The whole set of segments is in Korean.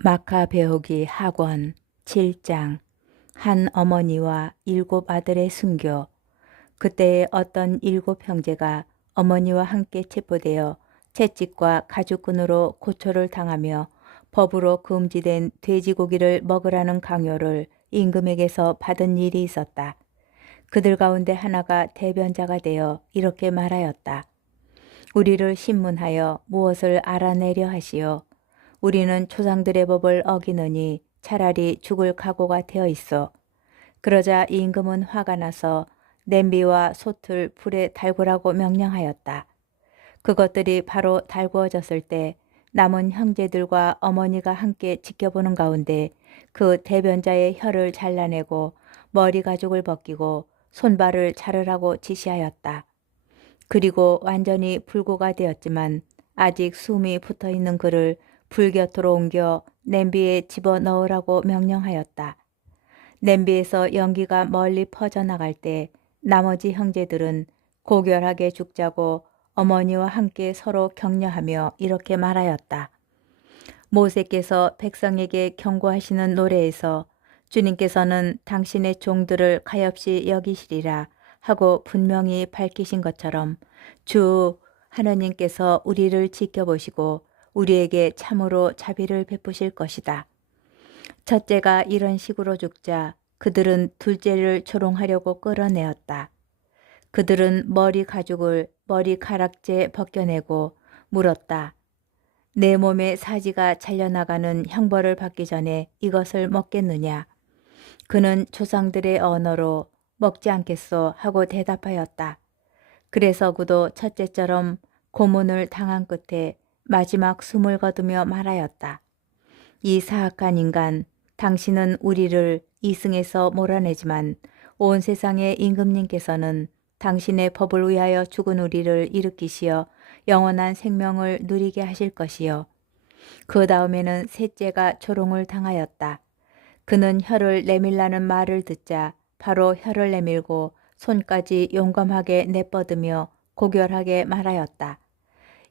마카베오기 학원 7장. 한 어머니와 7 아들의 순교. 그때에 어떤 7 형제가 어머니와 함께 체포되어 채찍과 가죽끈으로 고초를 당하며 법으로 금지된 돼지고기를 먹으라는 강요를 임금에게서 받은 일이 있었다. 그들 가운데 하나가 대변자가 되어 이렇게 말하였다. 우리를 신문하여 무엇을 알아내려 하시오. 우리는 조상들의 법을 어기느니 차라리 죽을 각오가 되어 있어. 그러자 임금은 화가 나서 냄비와 솥을 불에 달구라고 명령하였다. 그것들이 바로 달구어졌을 때 남은 형제들과 어머니가 함께 지켜보는 가운데 그 대변자의 혀를 잘라내고 머리 가죽을 벗기고 손발을 자르라고 지시하였다. 그리고 완전히 불구가 되었지만 아직 숨이 붙어있는 그를 불 곁으로 옮겨 냄비에 집어넣으라고 명령하였다. 냄비에서 연기가 멀리 퍼져나갈 때 나머지 형제들은 고결하게 죽자고 어머니와 함께 서로 격려하며 이렇게 말하였다. 모세께서 백성에게 경고하시는 노래에서 주님께서는 당신의 종들을 가엾이 여기시리라 하고 분명히 밝히신 것처럼 주 하느님께서 우리를 지켜보시고 우리에게 참으로 자비를 베푸실 것이다. 첫째가 이런 식으로 죽자 그들은 둘째를 조롱하려고 끌어내었다. 그들은 머리 가죽을 머리카락째 벗겨내고 물었다. 내 몸에 사지가 잘려나가는 형벌을 받기 전에 이것을 먹겠느냐? 그는 조상들의 언어로 먹지 않겠소 하고 대답하였다. 그래서 그도 첫째처럼 고문을 당한 끝에 마지막 숨을 거두며 말하였다. 이 사악한 인간, 당신은 우리를 이승에서 몰아내지만 온 세상의 임금님께서는 당신의 법을 위하여 죽은 우리를 일으키시어 영원한 생명을 누리게 하실 것이요. 그 다음에는 셋째가 조롱을 당하였다. 그는 혀를 내밀라는 말을 듣자 바로 혀를 내밀고 손까지 용감하게 내뻗으며 고결하게 말하였다.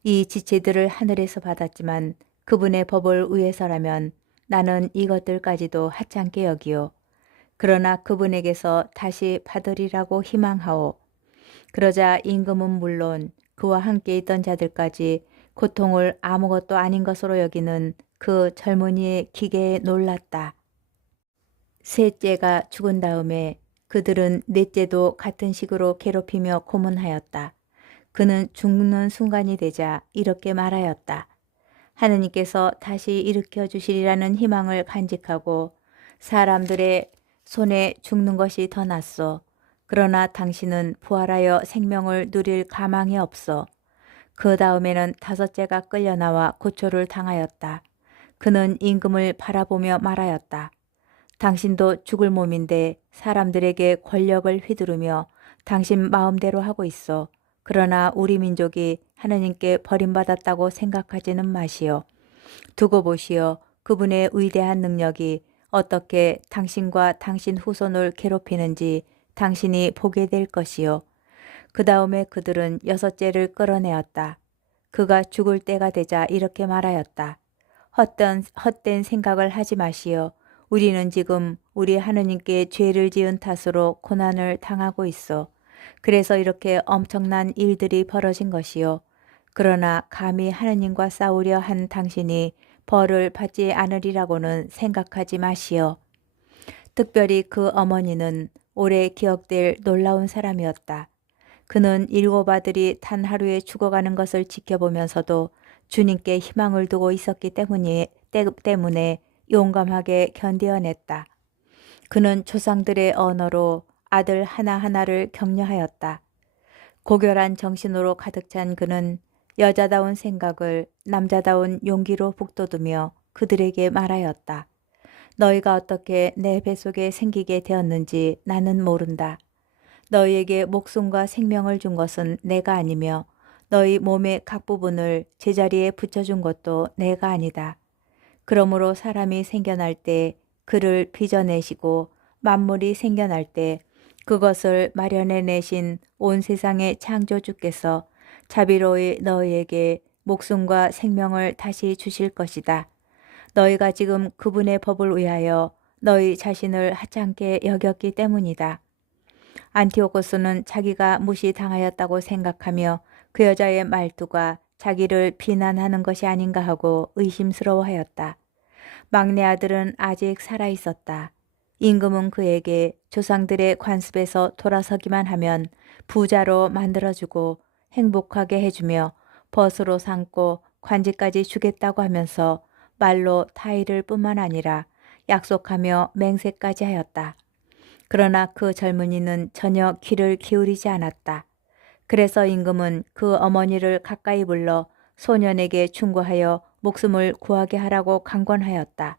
이 지체들을 하늘에서 받았지만 그분의 법을 위해서라면 나는 이것들까지도 하찮게 여기요. 그러나 그분에게서 다시 받으리라고 희망하오. 그러자 임금은 물론 그와 함께 있던 자들까지 고통을 아무것도 아닌 것으로 여기는 그 젊은이의 기계에 놀랐다. 셋째가 죽은 다음에 그들은 넷째도 같은 식으로 괴롭히며 고문하였다. 그는 죽는 순간이 되자 이렇게 말하였다. 하느님께서 다시 일으켜 주시리라는 희망을 간직하고 사람들의 손에 죽는 것이 더 낫소. 그러나 당신은 부활하여 생명을 누릴 가망이 없어. 그 다음에는 다섯째가 끌려나와 고초를 당하였다. 그는 임금을 바라보며 말하였다. 당신도 죽을 몸인데 사람들에게 권력을 휘두르며 당신 마음대로 하고 있어. 그러나 우리 민족이 하느님께 버림받았다고 생각하지는 마시오. 두고 보시오. 그분의 위대한 능력이 어떻게 당신과 당신 후손을 괴롭히는지 당신이 보게 될 것이요. 그 다음에 그들은 여섯째를 끌어내었다. 그가 죽을 때가 되자 이렇게 말하였다. 헛된 생각을 하지 마시오. 우리는 지금 우리 하느님께 죄를 지은 탓으로 고난을 당하고 있어. 그래서 이렇게 엄청난 일들이 벌어진 것이요. 그러나 감히 하느님과 싸우려 한 당신이 벌을 받지 않으리라고는 생각하지 마시오. 특별히 그 어머니는 오래 기억될 놀라운 사람이었다. 그는 7 아들이 단 하루에 죽어가는 것을 지켜보면서도 주님께 희망을 두고 있었기 때문에 용감하게 견뎌냈다. 그는 조상들의 언어로 아들 하나하나를 격려하였다. 고결한 정신으로 가득 찬 그는 여자다운 생각을 남자다운 용기로 북돋우며 그들에게 말하였다. 너희가 어떻게 내 뱃속에 생기게 되었는지 나는 모른다. 너희에게 목숨과 생명을 준 것은 내가 아니며 너희 몸의 각 부분을 제자리에 붙여준 것도 내가 아니다. 그러므로 사람이 생겨날 때 그를 빚어내시고 만물이 생겨날 때 그것을 마련해내신 온 세상의 창조주께서 자비로이 너희에게 목숨과 생명을 다시 주실 것이다. 너희가 지금 그분의 법을 위하여 너희 자신을 하찮게 여겼기 때문이다. 안티오코스는 자기가 무시당하였다고 생각하며 그 여자의 말투가 자기를 비난하는 것이 아닌가 하고 의심스러워하였다. 막내 아들은 아직 살아 있었다. 임금은 그에게 조상들의 관습에서 돌아서기만 하면 부자로 만들어주고 행복하게 해주며 벗으로 삼고 관직까지 주겠다고 하면서 말로 타이를 뿐만 아니라 약속하며 맹세까지 하였다. 그러나 그 젊은이는 전혀 귀를 기울이지 않았다. 그래서 임금은 그 어머니를 가까이 불러 소년에게 충고하여 목숨을 구하게 하라고 강권하였다.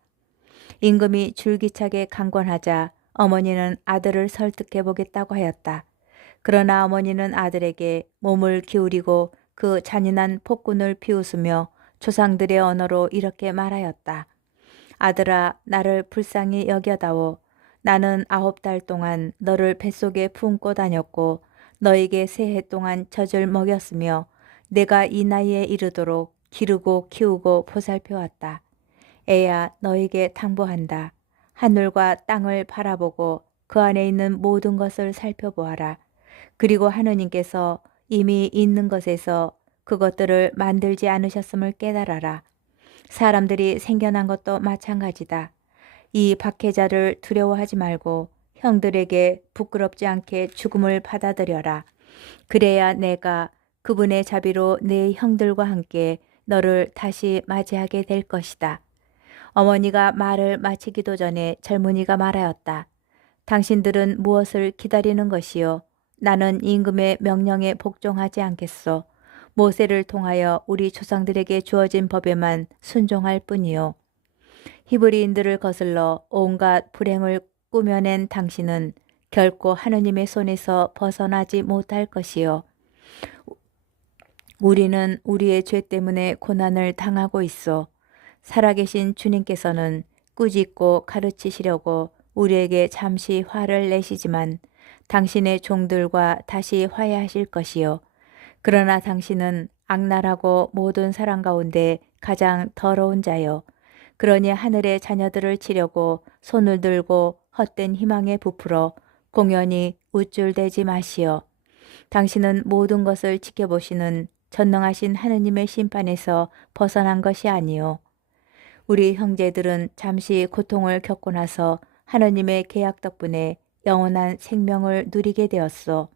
임금이 줄기차게 강권하자 어머니는 아들을 설득해 보겠다고 하였다. 그러나 어머니는 아들에게 몸을 기울이고 그 잔인한 폭군을 비웃으며 조상들의 언어로 이렇게 말하였다. 아들아, 나를 불쌍히 여겨다오. 나는 9달 동안 너를 뱃속에 품고 다녔고 너에게 3해 동안 젖을 먹였으며 내가 이 나이에 이르도록 기르고 키우고 보살펴왔다. 애야, 너에게 당부한다. 하늘과 땅을 바라보고 그 안에 있는 모든 것을 살펴보아라. 그리고 하느님께서 이미 있는 것에서 그것들을 만들지 않으셨음을 깨달아라. 사람들이 생겨난 것도 마찬가지다. 이 박해자를 두려워하지 말고 형들에게 부끄럽지 않게 죽음을 받아들여라. 그래야 내가 그분의 자비로 내 형들과 함께 너를 다시 맞이하게 될 것이다. 어머니가 말을 마치기도 전에 젊은이가 말하였다. 당신들은 무엇을 기다리는 것이요? 나는 임금의 명령에 복종하지 않겠소. 모세를 통하여 우리 조상들에게 주어진 법에만 순종할 뿐이요. 히브리인들을 거슬러 온갖 불행을 꾸며낸 당신은 결코 하느님의 손에서 벗어나지 못할 것이요. 우리는 우리의 죄 때문에 고난을 당하고 있어. 살아계신 주님께서는 꾸짖고 가르치시려고 우리에게 잠시 화를 내시지만 당신의 종들과 다시 화해하실 것이요. 그러나 당신은 악랄하고 모든 사람 가운데 가장 더러운 자요. 그러니 하늘의 자녀들을 치려고 손을 들고 헛된 희망에 부풀어 공연히 우쭐대지 마시오. 당신은 모든 것을 지켜보시는 전능하신 하느님의 심판에서 벗어난 것이 아니요. 우리 형제들은 잠시 고통을 겪고 나서 하느님의 계약 덕분에 영원한 생명을 누리게 되었소.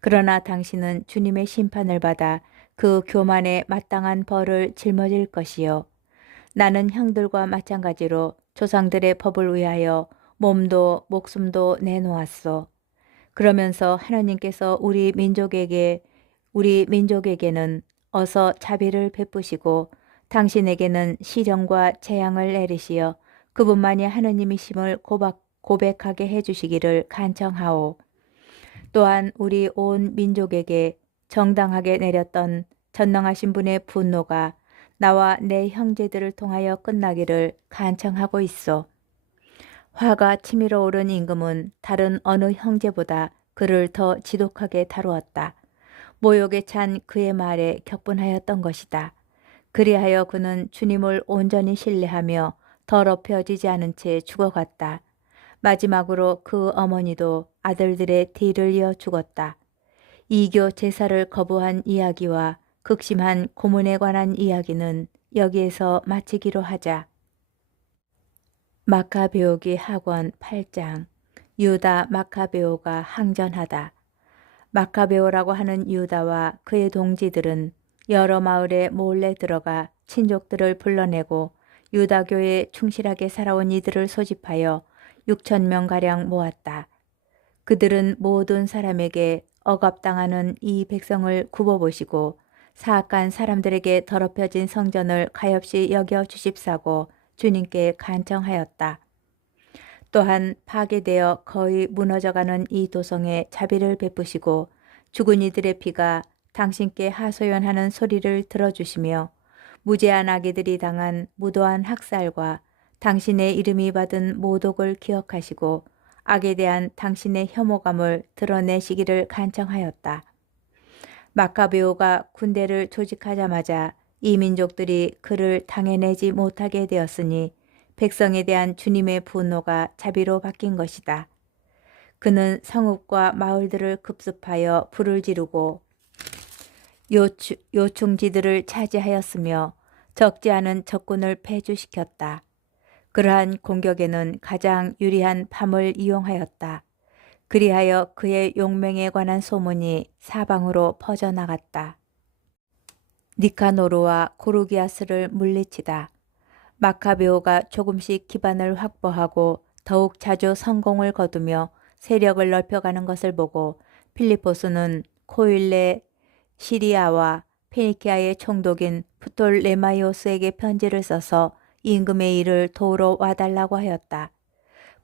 그러나 당신은 주님의 심판을 받아 그 교만에 마땅한 벌을 짊어질 것이요. 나는 형들과 마찬가지로 조상들의 법을 위하여 몸도 목숨도 내놓았소. 그러면서 하나님께서 우리 민족에게는 어서 자비를 베푸시고 당신에게는 시련과 재앙을 내리시어 그분만이 하느님이심을 고백하게 해주시기를 간청하오. 또한 우리 온 민족에게 정당하게 내렸던 전능하신 분의 분노가 나와 내 형제들을 통하여 끝나기를 간청하고 있어. 화가 치밀어 오른 임금은 다른 어느 형제보다 그를 더 지독하게 다루었다. 모욕에 찬 그의 말에 격분하였던 것이다. 그리하여 그는 주님을 온전히 신뢰하며 더럽혀지지 않은 채 죽어갔다. 마지막으로 그 어머니도 아들들의 뒤를 이어 죽었다. 이교 제사를 거부한 이야기와 극심한 고문에 관한 이야기는 여기에서 마치기로 하자. 마카베오기 학원 8장. 유다 마카베오가 항전하다. 마카베오라고 하는 유다와 그의 동지들은 여러 마을에 몰래 들어가 친족들을 불러내고 유다교에 충실하게 살아온 이들을 소집하여 6,000명가량 모았다. 그들은 모든 사람에게 억압당하는 이 백성을 굽어보시고 사악한 사람들에게 더럽혀진 성전을 가엾이 여겨 주십사고 주님께 간청하였다. 또한 파괴되어 거의 무너져가는 이 도성에 자비를 베푸시고 죽은 이들의 피가 당신께 하소연하는 소리를 들어주시며 무죄한 아기들이 당한 무도한 학살과 당신의 이름이 받은 모독을 기억하시고 악에 대한 당신의 혐오감을 드러내시기를 간청하였다. 마카베오가 군대를 조직하자마자 이 민족들이 그를 당해내지 못하게 되었으니 백성에 대한 주님의 분노가 자비로 바뀐 것이다. 그는 성읍과 마을들을 급습하여 불을 지르고 요충지들을 차지하였으며 적지 않은 적군을 패주시켰다. 그러한 공격에는 가장 유리한 밤을 이용하였다. 그리하여 그의 용맹에 관한 소문이 사방으로 퍼져나갔다. 니카노르와 고르기아스를 물리치다. 마카베오가 조금씩 기반을 확보하고 더욱 자주 성공을 거두며 세력을 넓혀가는 것을 보고 필리포스는 코일레 시리아와 페니키아의 총독인 프톨레마이오스에게 편지를 써서 임금의 일을 도우러 와달라고 하였다.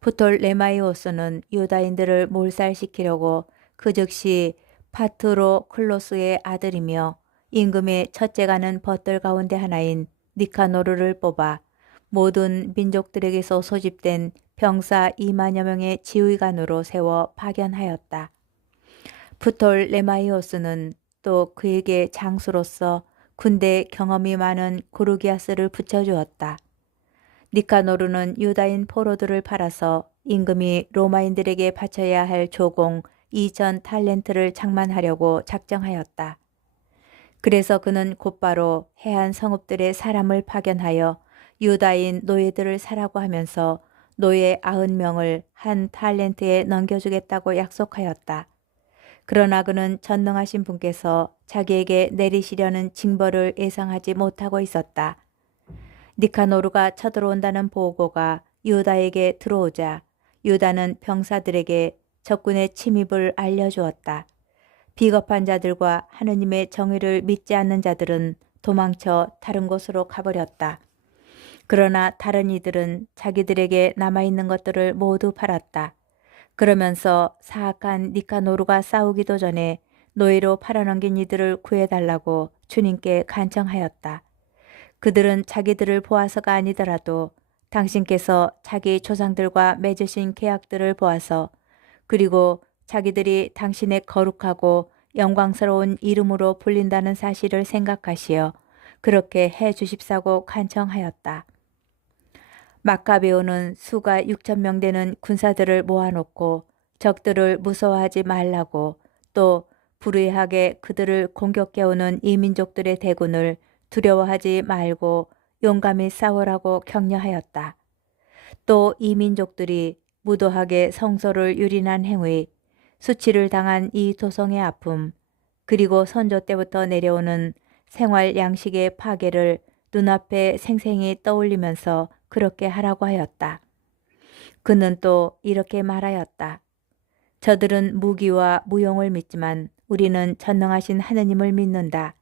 프톨레마이오스는 유다인들을 몰살시키려고 그 즉시 파트로클로스의 아들이며 임금의 첫째가는 벗들 가운데 하나인 니카노르를 뽑아 모든 민족들에게서 소집된 병사 2만여 명의 지휘관으로 세워 파견하였다. 프톨레마이오스는 또 그에게 장수로서 군대 경험이 많은 고르기아스를 붙여주었다. 니카노르는 유다인 포로들을 팔아서 임금이 로마인들에게 바쳐야 할 조공 2,000 탈렌트를 장만하려고 작정하였다. 그래서 그는 곧바로 해안 성읍들의 사람을 파견하여 유다인 노예들을 사라고 하면서 노예 90명을 한 탈렌트에 넘겨주겠다고 약속하였다. 그러나 그는 전능하신 분께서 자기에게 내리시려는 징벌을 예상하지 못하고 있었다. 니카노르가 쳐들어온다는 보고가 유다에게 들어오자 유다는 병사들에게 적군의 침입을 알려주었다. 비겁한 자들과 하느님의 정의를 믿지 않는 자들은 도망쳐 다른 곳으로 가버렸다. 그러나 다른 이들은 자기들에게 남아있는 것들을 모두 팔았다. 그러면서 사악한 니카노르가 싸우기도 전에 노예로 팔아넘긴 이들을 구해달라고 주님께 간청하였다. 그들은 자기들을 보아서가 아니더라도 당신께서 자기 조상들과 맺으신 계약들을 보아서 그리고 자기들이 당신의 거룩하고 영광스러운 이름으로 불린다는 사실을 생각하시어 그렇게 해 주십사고 간청하였다. 마카베오는 수가 6,000명 되는 군사들을 모아놓고 적들을 무서워하지 말라고 또 불의하게 그들을 공격해오는 이 민족들의 대군을 두려워하지 말고 용감히 싸우라고 격려하였다. 또 이 민족들이 무도하게 성소를 유린한 행위, 수치를 당한 이 도성의 아픔, 그리고 선조 때부터 내려오는 생활 양식의 파괴를 눈앞에 생생히 떠올리면서 그렇게 하라고 하였다. 그는 또 이렇게 말하였다. 저들은 무기와 무용을 믿지만 우리는 전능하신 하느님을 믿는다.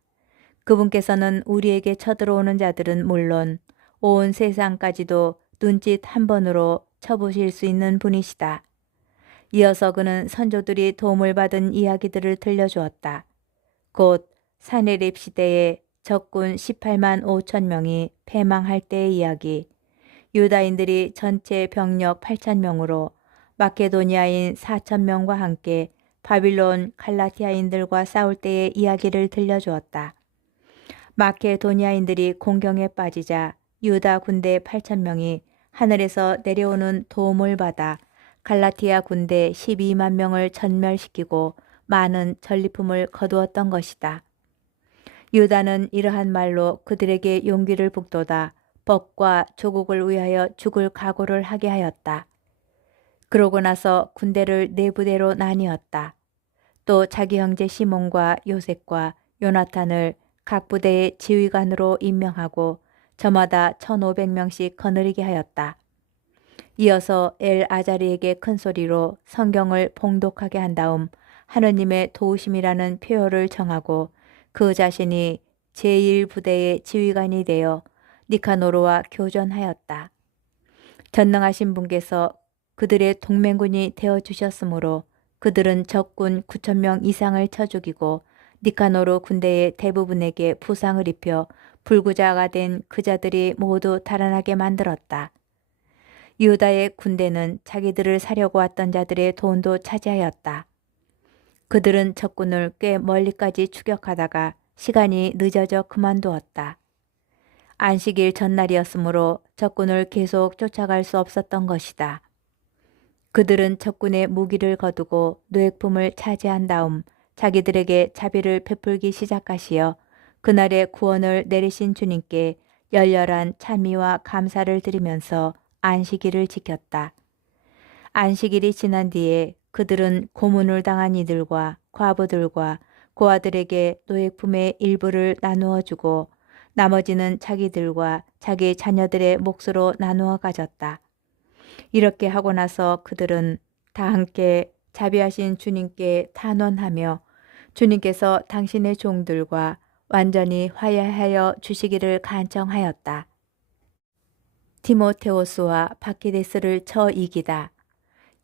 그분께서는 우리에게 쳐들어오는 자들은 물론 온 세상까지도 눈짓 한 번으로 쳐보실 수 있는 분이시다. 이어서 그는 선조들이 도움을 받은 이야기들을 들려주었다. 곧 사네립 시대에 적군 18만 5천 명이 패망할 때의 이야기, 유다인들이 전체 병력 8천 명으로 마케도니아인 4천 명과 함께 바빌론 갈라티아인들과 싸울 때의 이야기를 들려주었다. 마케도니아인들이 공경에 빠지자 유다 군대 8천 명이 하늘에서 내려오는 도움을 받아 갈라티아 군대 12만 명을 전멸시키고 많은 전리품을 거두었던 것이다. 유다는 이러한 말로 그들에게 용기를 북돋아 법과 조국을 위하여 죽을 각오를 하게 하였다. 그러고 나서 군대를 네 부대로 나뉘었다. 또 자기 형제 시몬과 요셉과 요나탄을 각 부대의 지휘관으로 임명하고 저마다 1,500명씩 거느리게 하였다. 이어서 엘 아자리에게 큰 소리로 성경을 봉독하게 한 다음 하느님의 도우심이라는 표어를 정하고 그 자신이 제1부대의 지휘관이 되어 니카노르와 교전하였다. 전능하신 분께서 그들의 동맹군이 되어주셨으므로 그들은 적군 9,000명 이상을 쳐 죽이고 니카노르 군대의 대부분에게 부상을 입혀 불구자가 된 그자들이 모두 달아나게 만들었다. 유다의 군대는 자기들을 사려고 왔던 자들의 돈도 차지하였다. 그들은 적군을 꽤 멀리까지 추격하다가 시간이 늦어져 그만두었다. 안식일 전날이었으므로 적군을 계속 쫓아갈 수 없었던 것이다. 그들은 적군의 무기를 거두고 노획품을 차지한 다음 자기들에게 자비를 베풀기 시작하시어 그날의 구원을 내리신 주님께 열렬한 찬미와 감사를 드리면서 안식일을 지켰다. 안식일이 지난 뒤에 그들은 고문을 당한 이들과 과부들과 고아들에게 노획품의 일부를 나누어 주고 나머지는 자기들과 자기 자녀들의 몫으로 나누어 가졌다. 이렇게 하고 나서 그들은 다 함께 자비하신 주님께 탄원하며 주님께서 당신의 종들과 완전히 화해하여 주시기를 간청하였다. 티모테오스와 바키데스를 쳐 이기다.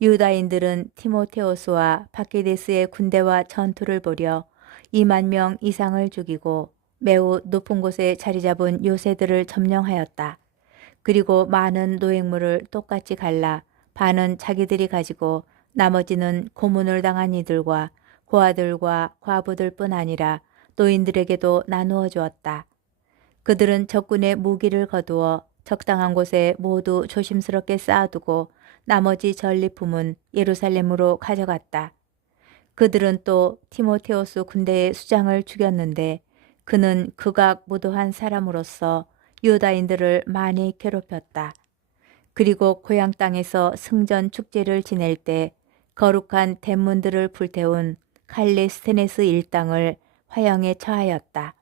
유다인들은 티모테오스와 바키데스의 군대와 전투를 벌여 2만 명 이상을 죽이고 매우 높은 곳에 자리 잡은 요새들을 점령하였다. 그리고 많은 노획물을 똑같이 갈라 반은 자기들이 가지고 나머지는 고문을 당한 이들과 고아들과 과부들뿐 아니라 노인들에게도 나누어 주었다. 그들은 적군의 무기를 거두어 적당한 곳에 모두 조심스럽게 쌓아두고 나머지 전리품은 예루살렘으로 가져갔다. 그들은 또 티모테오스 군대의 수장을 죽였는데 그는 극악무도한 사람으로서 유다인들을 많이 괴롭혔다. 그리고 고향 땅에서 승전 축제를 지낼 때 거룩한 대문들을 불태운 칼리스테네스 일당을 화형에 처하였다.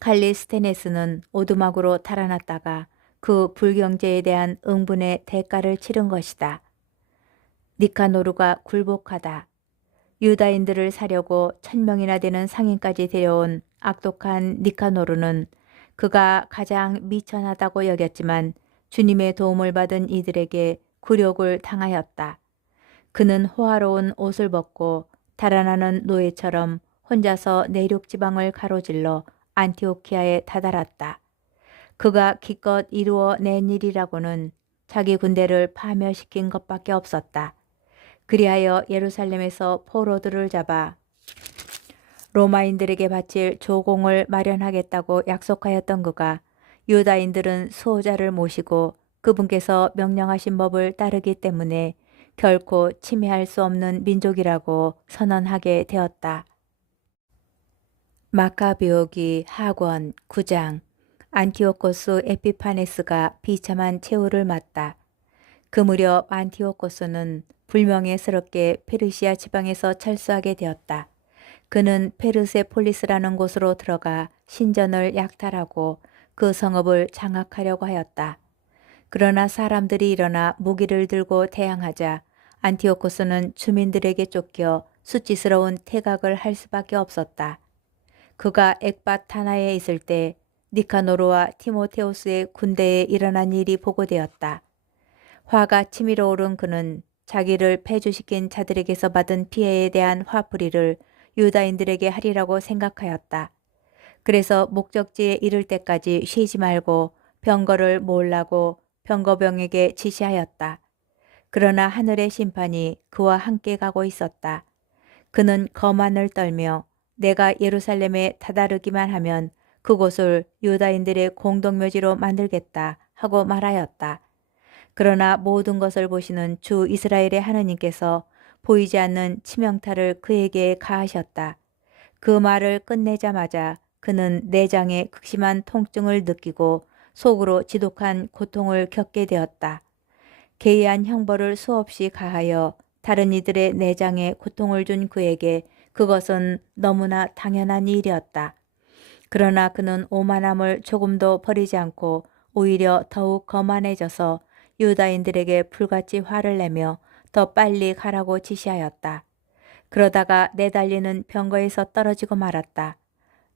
칼리스테네스는 오두막으로 달아났다가 그 불경제에 대한 응분의 대가를 치른 것이다. 니카노르가 굴복하다. 유다인들을 사려고 1000명이나 되는 상인까지 데려온 악독한 니카노르는 그가 가장 미천하다고 여겼지만 주님의 도움을 받은 이들에게 굴욕을 당하였다. 그는 호화로운 옷을 벗고 달아나는 노예처럼 혼자서 내륙 지방을 가로질러 안티오키아에 다다랐다. 그가 기껏 이루어 낸 일이라고는 자기 군대를 파멸시킨 것밖에 없었다. 그리하여 예루살렘에서 포로들을 잡아 로마인들에게 바칠 조공을 마련하겠다고 약속하였던 그가 유다인들은 수호자를 모시고 그분께서 명령하신 법을 따르기 때문에 결코 침해할 수 없는 민족이라고 선언하게 되었다. 마카비오기 하권 9장. 안티오코스 에피파네스가 비참한 최후를 맞다. 그 무렵 안티오코스는 불명예스럽게 페르시아 지방에서 철수하게 되었다. 그는 페르세폴리스라는 곳으로 들어가 신전을 약탈하고 그 성읍을 장악하려고 하였다. 그러나 사람들이 일어나 무기를 들고 대항하자 안티오코스는 주민들에게 쫓겨 수치스러운 퇴각을 할 수밖에 없었다. 그가 엑바타나에 있을 때 니카노르와 티모테오스의 군대에 일어난 일이 보고되었다. 화가 치밀어 오른 그는 자기를 패주시킨 자들에게서 받은 피해에 대한 화풀이를 유다인들에게 하리라고 생각하였다. 그래서 목적지에 이를 때까지 쉬지 말고 병거를 몰라고 병거병에게 지시하였다. 그러나 하늘의 심판이 그와 함께 가고 있었다. 그는 거만을 떨며 내가 예루살렘에 다다르기만 하면 그곳을 유다인들의 공동묘지로 만들겠다 하고 말하였다. 그러나 모든 것을 보시는 주 이스라엘의 하느님께서 보이지 않는 치명타를 그에게 가하셨다. 그 말을 끝내자마자 그는 내장에 극심한 통증을 느끼고 속으로 지독한 고통을 겪게 되었다. 개의한 형벌을 수없이 가하여 다른 이들의 내장에 고통을 준 그에게 그것은 너무나 당연한 일이었다. 그러나 그는 오만함을 조금도 버리지 않고 오히려 더욱 거만해져서 유다인들에게 불같이 화를 내며 더 빨리 가라고 지시하였다. 그러다가 내달리는 병거에서 떨어지고 말았다.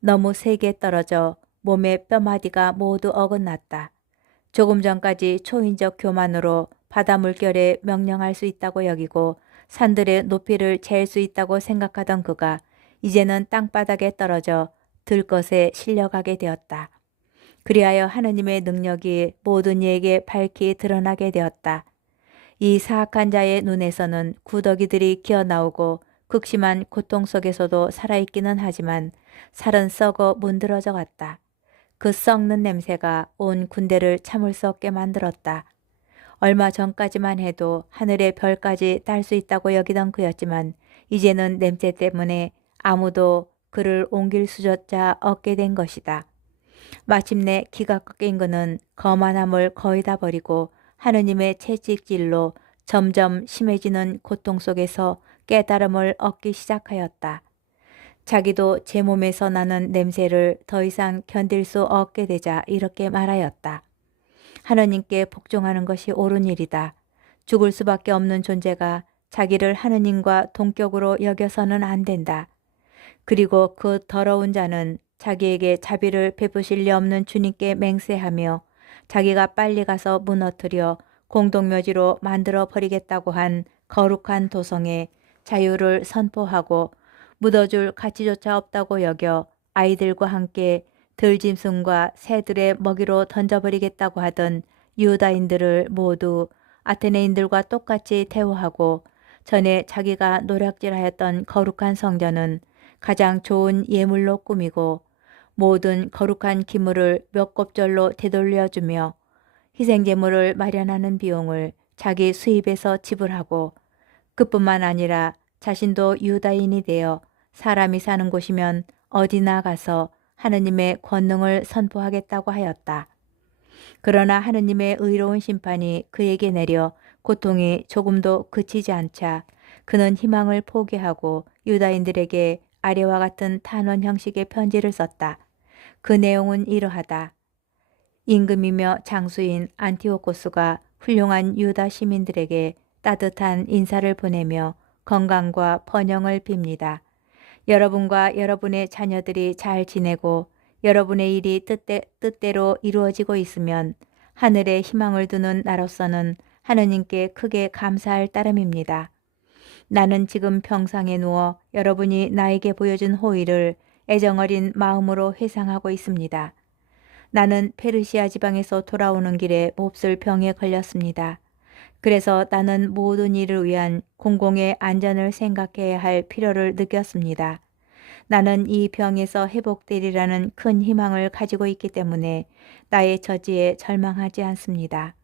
너무 세게 떨어져 몸의 뼈마디가 모두 어긋났다. 조금 전까지 초인적 교만으로 바다 물결에 명령할 수 있다고 여기고 산들의 높이를 잴 수 있다고 생각하던 그가 이제는 땅바닥에 떨어져 들것에 실려가게 되었다. 그리하여 하느님의 능력이 모든 이에게 밝히 드러나게 되었다. 이 사악한 자의 눈에서는 구더기들이 기어나오고 극심한 고통 속에서도 살아있기는 하지만 살은 썩어 문드러져 갔다. 그 썩는 냄새가 온 군대를 참을 수 없게 만들었다. 얼마 전까지만 해도 하늘의 별까지 딸 수 있다고 여기던 그였지만 이제는 냄새 때문에 아무도 그를 옮길 수조차 없게 된 것이다. 마침내 기가 꺾인 그는 거만함을 거의 다 버리고 하느님의 채찍질로 점점 심해지는 고통 속에서 깨달음을 얻기 시작하였다. 자기도 제 몸에서 나는 냄새를 더 이상 견딜 수 없게 되자 이렇게 말하였다. 하느님께 복종하는 것이 옳은 일이다. 죽을 수밖에 없는 존재가 자기를 하느님과 동격으로 여겨서는 안 된다. 그리고 그 더러운 자는 자기에게 자비를 베푸실 리 없는 주님께 맹세하며 자기가 빨리 가서 무너뜨려 공동묘지로 만들어 버리겠다고 한 거룩한 도성에 자유를 선포하고 묻어줄 가치조차 없다고 여겨 아이들과 함께 들짐승과 새들의 먹이로 던져버리겠다고 하던 유다인들을 모두 아테네인들과 똑같이 대우하고 전에 자기가 노략질하였던 거룩한 성전은 가장 좋은 예물로 꾸미고 모든 거룩한 기물을 몇 곱절로 되돌려주며 희생제물을 마련하는 비용을 자기 수입에서 지불하고 그뿐만 아니라 자신도 유다인이 되어 사람이 사는 곳이면 어디나 가서 하느님의 권능을 선포하겠다고 하였다. 그러나 하느님의 의로운 심판이 그에게 내려 고통이 조금도 그치지 않자 그는 희망을 포기하고 유다인들에게 아래와 같은 탄원 형식의 편지를 썼다. 그 내용은 이러하다. 임금이며 장수인 안티오코스가 훌륭한 유다 시민들에게 따뜻한 인사를 보내며 건강과 번영을 빕니다. 여러분과 여러분의 자녀들이 잘 지내고 여러분의 일이 뜻대로 이루어지고 있으면 하늘에 희망을 두는 나로서는 하느님께 크게 감사할 따름입니다. 나는 지금 병상에 누워 여러분이 나에게 보여준 호의를 애정어린 마음으로 회상하고 있습니다. 나는 페르시아 지방에서 돌아오는 길에 몹쓸 병에 걸렸습니다. 그래서 나는 모든 일을 위한 공공의 안전을 생각해야 할 필요를 느꼈습니다. 나는 이 병에서 회복되리라는 큰 희망을 가지고 있기 때문에 나의 처지에 절망하지 않습니다.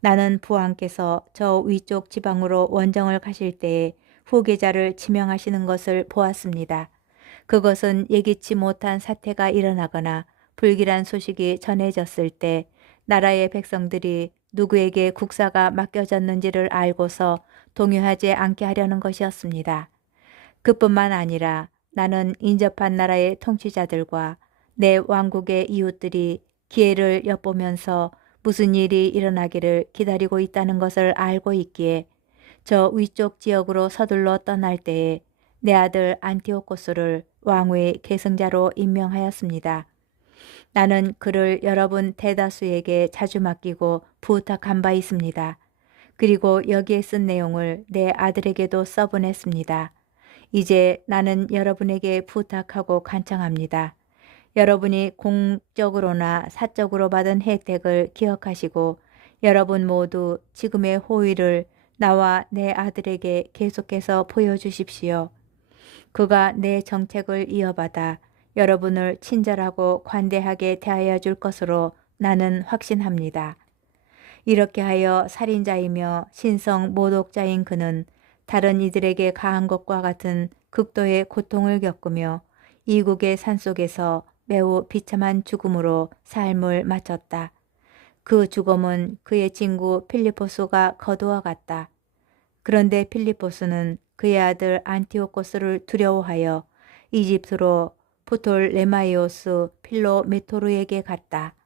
나는 부왕께서 저 위쪽 지방으로 원정을 가실 때에 후계자를 지명하시는 것을 보았습니다. 그것은 예기치 못한 사태가 일어나거나 불길한 소식이 전해졌을 때 나라의 백성들이 누구에게 국사가 맡겨졌는지를 알고서 동요하지 않게 하려는 것이었습니다. 그뿐만 아니라 나는 인접한 나라의 통치자들과 내 왕국의 이웃들이 기회를 엿보면서 무슨 일이 일어나기를 기다리고 있다는 것을 알고 있기에 저 위쪽 지역으로 서둘러 떠날 때에 내 아들 안티오코스를 왕位계승자로 임명하였습니다. 나는 그를 여러분 대다수에게 자주 맡기고 부탁한 바 있습니다. 그리고 여기에 쓴 내용을 내 아들에게도 써보냈습니다. 이제 나는 여러분에게 부탁하고 간청합니다. 여러분이 공적으로나 사적으로 받은 혜택을 기억하시고 여러분 모두 지금의 호의를 나와 내 아들에게 계속해서 보여주십시오. 그가 내 정책을 이어받아 여러분을 친절하고 관대하게 대하여 줄 것으로 나는 확신합니다. 이렇게 하여 살인자이며 신성 모독자인 그는 다른 이들에게 가한 것과 같은 극도의 고통을 겪으며 이국의 산속에서 매우 비참한 죽음으로 삶을 마쳤다. 그 죽음은 그의 친구 필리포스가 거두어 갔다. 그런데 필리포스는 그의 아들 안티오코스를 두려워하여 이집트로 프톨레마이오스 필로메토르에게 갔다.